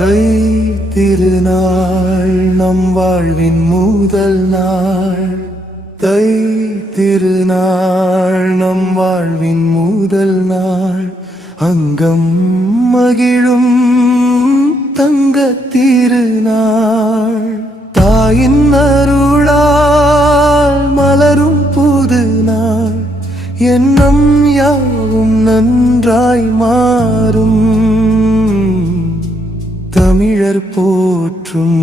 தை திருநாள் நம் வாழ்வின் முதல் நாள். தை திருநாள் நம் வாழ்வின் முதல் நாள். அங்கம் மகிழும் தங்க திருநாள். தாயின் அருளால் மலரும் புது நாள். எண்ணம் யாவும் நன்றாய் மாறும். தமிழர் போற்றும்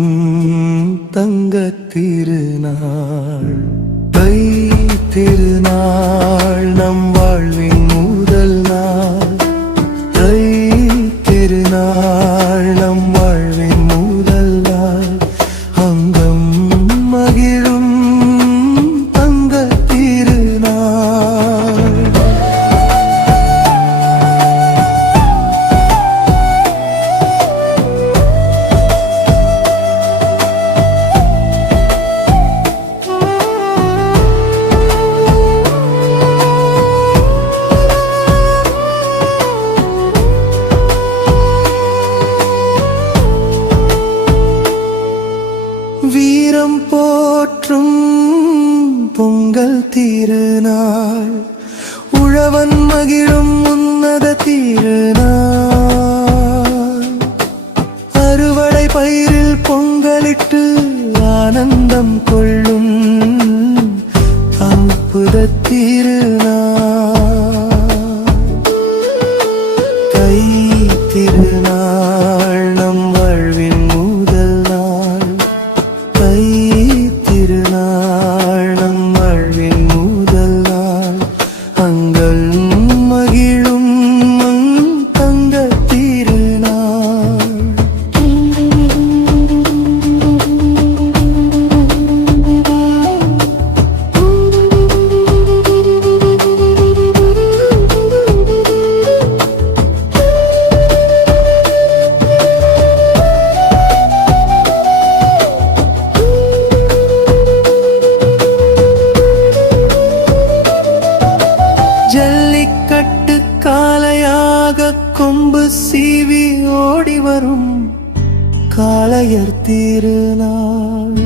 தங்க திருநாள். தை திருநாள் நம் வாழ்வின் முதல் நாள். தை திருநாள் நம் வாழ்வின் முதல் நாள். அங்கம் மகிழும் தங்க திருநாள். வீரம் போற்றும் பொங்கல் திருநாள். உழவன் மகிழும் உன்னத திருநாள். அறுவடை பயிரில் பொங்கலிட்டு ஆனந்தம் கொள்ளும் அற்புத திருநாள். தை திருநாள் நம் வாழ்வின் முதல் நாள். தை திருநாள் நம் வாழ்வின் முதல் நாள். அங்கள் மகிழும் தங்க திருநாள். ஜல்லிக்கட்டு காளையாக கொம்பு சீவி ஓடி வரும் காளையர் திருநாள்.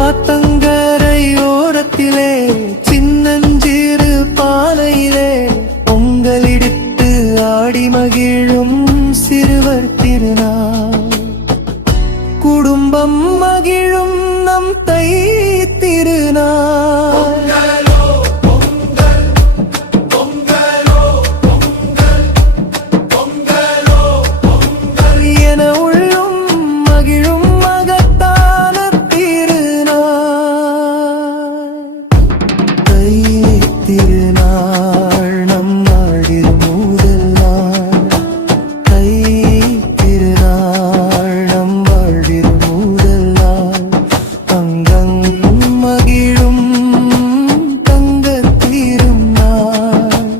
ஆத்தங்கரை ஓரத்திலே சின்னஞ்சிறு பானையிலே பொங்கலிடித்து ஆடி மகிழும் சிறுவர் திருநாள். குடும்பம் மகிழும் நம் தை திருநாள். திருநாள் நம் வாழ்வின் முதல் நாள். தை திருநாள் நம் வாழ்வின் முதல் நாள். அங்கம் மகிழும் தங்க திருநாள்.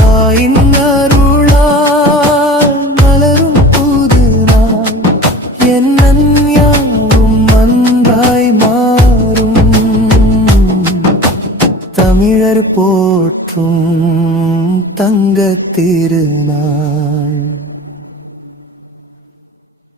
தாயின் அருளால் மலரும் புது நாள். எண்ணம் யாவும் அன்பாய் மாறும். தமிழர் போற்றும் தங்க திருநாள்.